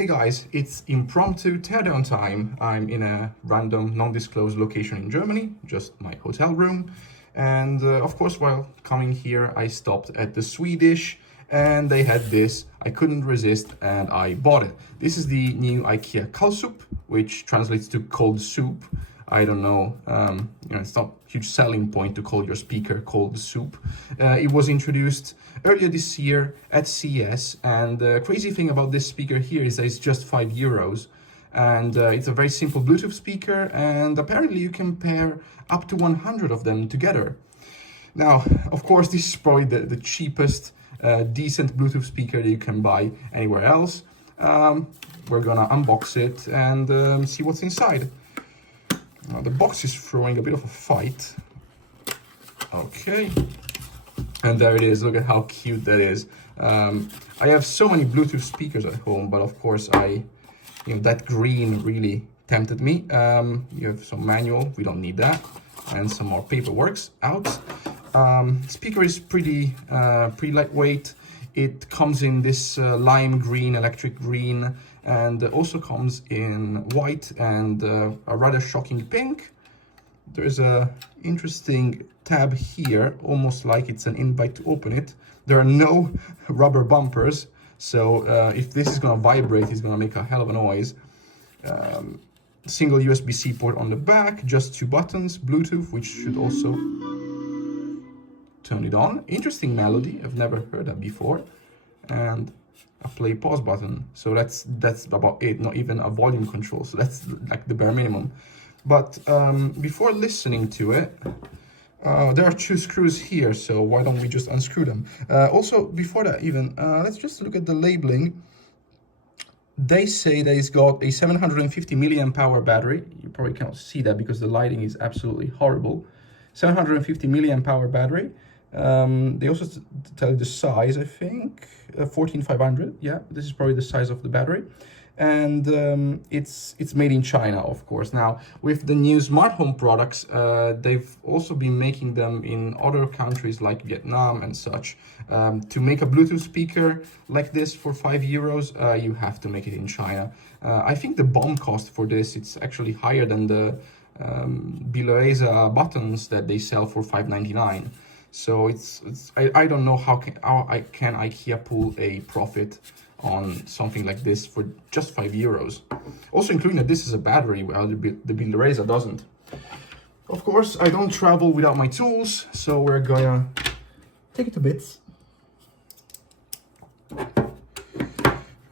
Hey guys, it's impromptu teardown time. I'm in a random, non-disclosed location in Germany, just my hotel room. And of course, while coming here, I stopped at the Swedish and they had this. I couldn't resist and I bought it. This is the new IKEA KALLSUP, which translates to cold soup. I don't know, it's not a huge selling point to call your speaker cold soup. It was introduced earlier this year at CES, and the crazy thing about this speaker here is that it's just €5. And it's a very simple Bluetooth speaker, and apparently you can pair up to 100 of them together. Now, of course, this is probably the cheapest decent Bluetooth speaker that you can buy anywhere else. We're gonna unbox it and see what's inside. The box is throwing a bit of a fight. Okay, and there it is. Look at how cute that is. I have so many Bluetooth speakers at home, but of course that green really tempted me. You have some manual, we don't need that, and some more paperwork out. Speaker is pretty lightweight. It comes in this lime green, electric green, and also comes in white and a rather shocking pink. There's a interesting tab here, almost like it's an invite to open it. There are no rubber bumpers, so if this is gonna vibrate, it's gonna make a hell of a noise. Single USB-C port on the back, just 2 buttons, Bluetooth, which should also turn it on. Interesting melody, I've never heard that before. And a play pause button, so that's about it. Not even a volume control, so that's like the bare minimum. But before listening to it, there are 2 screws here, so why don't we just unscrew them? Also, before that even, let's just look at the labeling. They say that it's got a 750 milliamp hour battery. You probably cannot see that because the lighting is absolutely horrible. 750 milliamp hour battery. They also tell you the size, I think, 14500. Yeah, this is probably the size of the battery. And it's made in China, of course. Now, with the new smart home products, they've also been making them in other countries like Vietnam and such. To make a Bluetooth speaker like this for €5, you have to make it in China. I think the BOM cost for this, it's actually higher than the Biloreza buttons that they sell for $5.99. So I don't know how can IKEA pull a profit on something like this for just €5. Also including that this is a battery, while the Biloreza doesn't. Of course, I don't travel without my tools, so we're gonna take it to bits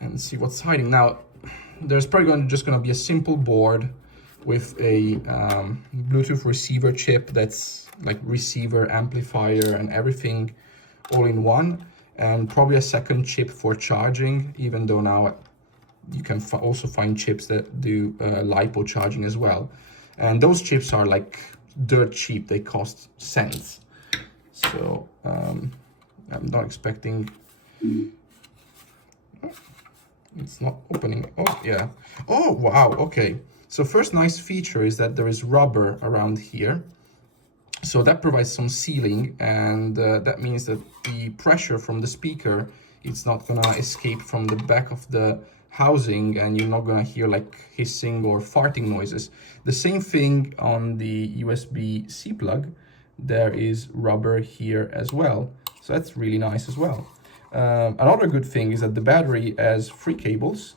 and see what's hiding. Now, there's probably just gonna be a simple board with a Bluetooth receiver chip that's like receiver, amplifier, and everything all in one, and probably a second chip for charging, even though now you can also find chips that do LiPo charging as well. And those chips are like dirt cheap, they cost cents. So I'm not expecting... It's not opening. Oh, yeah. Oh, wow, okay. So first nice feature is that there is rubber around here. So that provides some sealing, and that means that the pressure from the speaker, it's not gonna escape from the back of the housing, and you're not gonna hear like hissing or farting noises. The same thing on the USB-C plug. There is rubber here as well. So that's really nice as well. Another good thing is that the battery has 3 cables.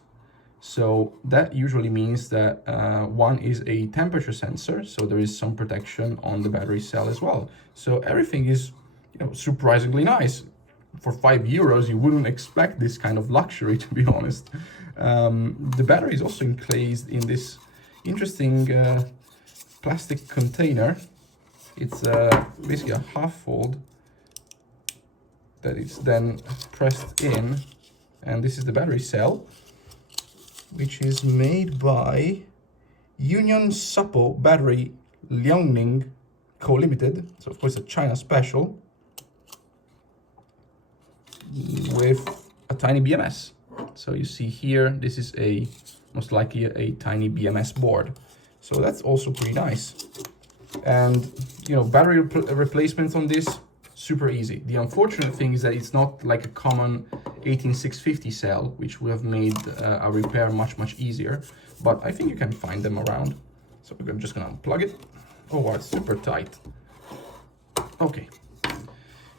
So that usually means that one is a temperature sensor, so there is some protection on the battery cell as well. So everything is, surprisingly nice. For €5, you wouldn't expect this kind of luxury, to be honest. The battery is also encased in this interesting plastic container. It's basically a half fold that is then pressed in, and this is the battery cell, which is made by Union Suppo Battery Liaoning Co. Limited. So of course a China special with a tiny BMS. So you see here, this is most likely a tiny BMS board. So that's also pretty nice. And battery replacements on this, super easy. The unfortunate thing is that it's not like a common 18650 cell, which would have made a repair much easier. But I think you can find them around. So we're just gonna unplug it. Oh wow, it's super tight. Okay.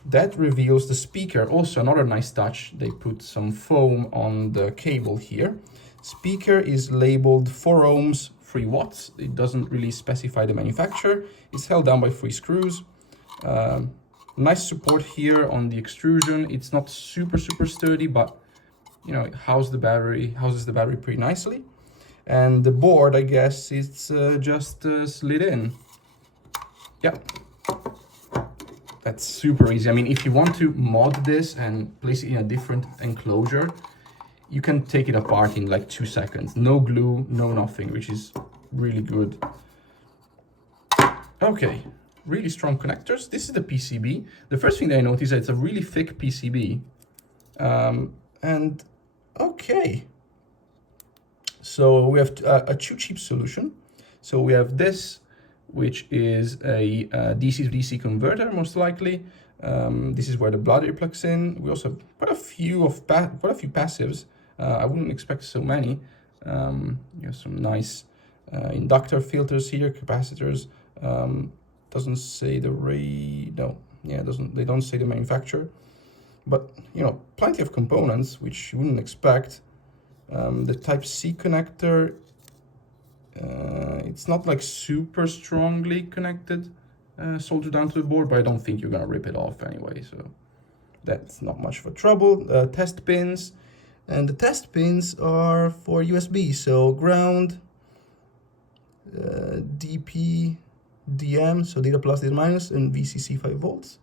That reveals the speaker. Also another nice touch, they put some foam on the cable here. Speaker is labeled 4 ohms, 3 watts. It doesn't really specify the manufacturer. It's held down by 3 screws. Nice support here on the extrusion. It's not super sturdy, but you know, it houses the battery pretty nicely. And the board, I guess, it's just slid in. Yeah. That's super easy. I mean, if you want to mod this and place it in a different enclosure, you can take it apart in like 2 seconds. No glue, no nothing, which is really good. Okay, really strong connectors. This is the PCB. The first thing that I noticed is that it's a really thick PCB. And okay. So we have a 2-chip solution. So we have this, which is a DC to DC converter, most likely. This is where the battery plugs in. We also have quite a few passives. I wouldn't expect so many. You have some nice inductor filters here, capacitors. Doesn't say the they don't say the manufacturer. But you know, plenty of components which you wouldn't expect. The Type-C connector. It's not like super strongly connected, soldered down to the board, but I don't think you're gonna rip it off anyway, so that's not much of a trouble. Test pins, and the test pins are for USB, so ground, DP, DM, so data plus, data minus, and VCC 5 volts,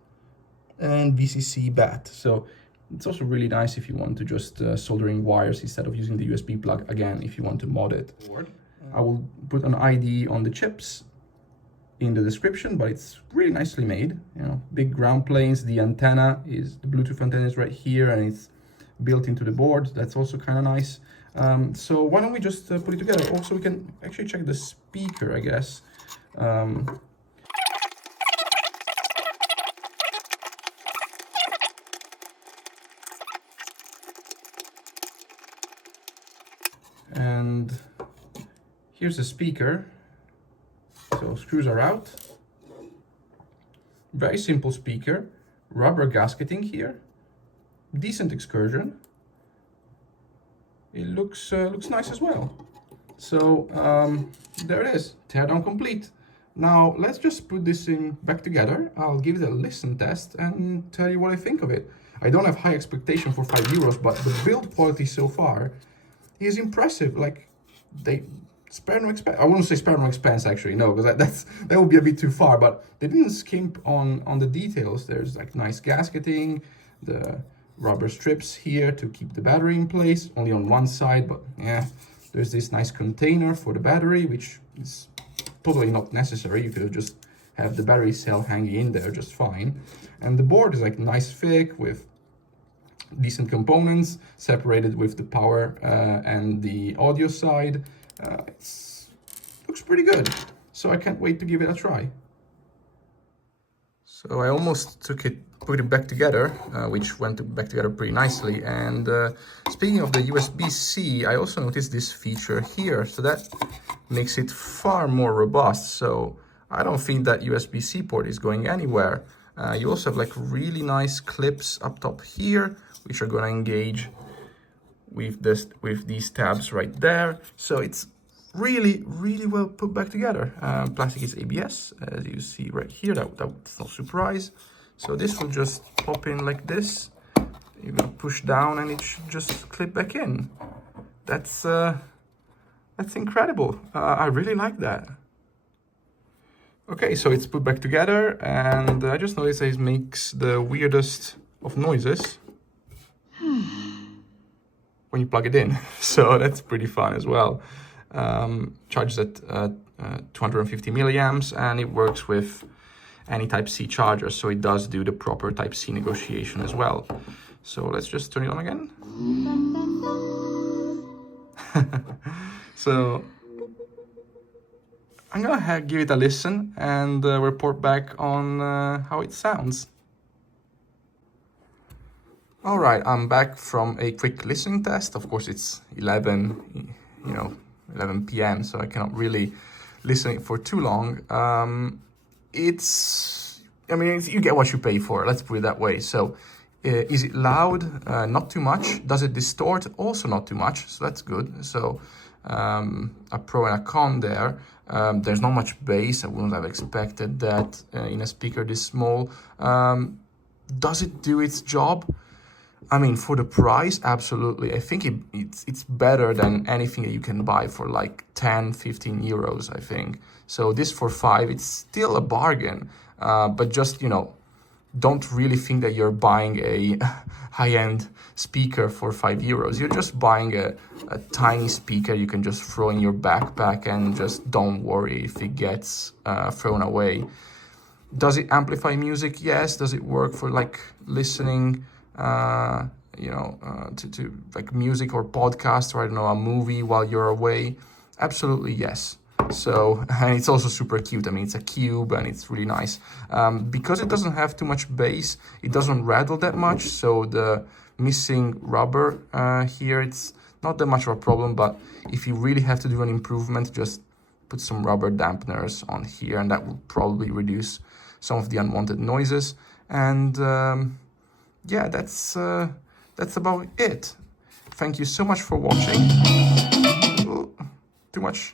and VCC BAT. So it's also really nice if you want to just soldering wires instead of using the USB plug, again, if you want to mod it. I will put an ID on the chips in the description, but it's really nicely made. You know, big ground planes. The antenna is, the Bluetooth antenna is right here, and it's built into the board. That's also kind of nice. So why don't we just put it together? Also, we can actually check the speaker, I guess. And here's the speaker. So screws are out. Very simple speaker. Rubber gasketing here. Decent excursion. It looks nice as well. So there it is. Teardown complete. Now let's just put this thing back together. I'll give it a listen test and tell you what I think of it. I don't have high expectation for €5, but the build quality so far is impressive. Like, they spare no expense. I wouldn't say spare no expense, actually, no, because that would be a bit too far, but they didn't skimp on the details. There's like nice gasketing, the rubber strips here to keep the battery in place, only on one side, but yeah, there's this nice container for the battery, which is totally not necessary. You could just have the battery cell hanging in there just fine. And the board is like nice thick with decent components, separated with the power and the audio side. It looks pretty good, so I can't wait to give it a try. So I almost put it back together, which went back together pretty nicely. And speaking of the USB-C, I also noticed this feature here, so that makes it far more robust. So I don't think that USB-C port is going anywhere. You also have like really nice clips up top here, which are going to engage with these tabs right there. So it's really well put back together. Plastic is ABS, as you see right here. That's no surprise. So this will just pop in like this. You're gonna push down and it should just clip back in. That's incredible. I really like that. Okay, so it's put back together, and I just noticed that it makes the weirdest of noises when you plug it in. So that's pretty fun as well. Charges at 250 milliamps, and it works with any Type-C charger, so it does do the proper Type-C negotiation as well. So let's just turn it on again. So I'm gonna give it a listen and report back on how it sounds. All right, I'm back from a quick listening test. Of course, it's 11 p.m., so I cannot really listen it for too long. You get what you pay for, let's put it that way. So, is it loud? Not too much. Does it distort? Also not too much, so that's good. So, a pro and a con there. There's not much bass. I wouldn't have expected that in a speaker this small. Does it do its job? I mean, for the price, absolutely. I think it's better than anything that you can buy for like 10, 15 euros, I think. So this for 5, it's still a bargain. But just, don't really think that you're buying a high-end speaker for 5 euros. You're just buying a tiny speaker you can just throw in your backpack and just don't worry if it gets thrown away. Does it amplify music? Yes. Does it work for like listening to like music or podcast or I don't know, a movie while you're away? Absolutely yes. So, and it's also super cute. I mean, it's a cube and it's really nice. Because it doesn't have too much bass, it doesn't rattle that much. So the missing rubber here, it's not that much of a problem. But if you really have to do an improvement, just put some rubber dampeners on here and that will probably reduce some of the unwanted noises. And yeah, that's about it. Thank you so much for watching. Ooh, too much.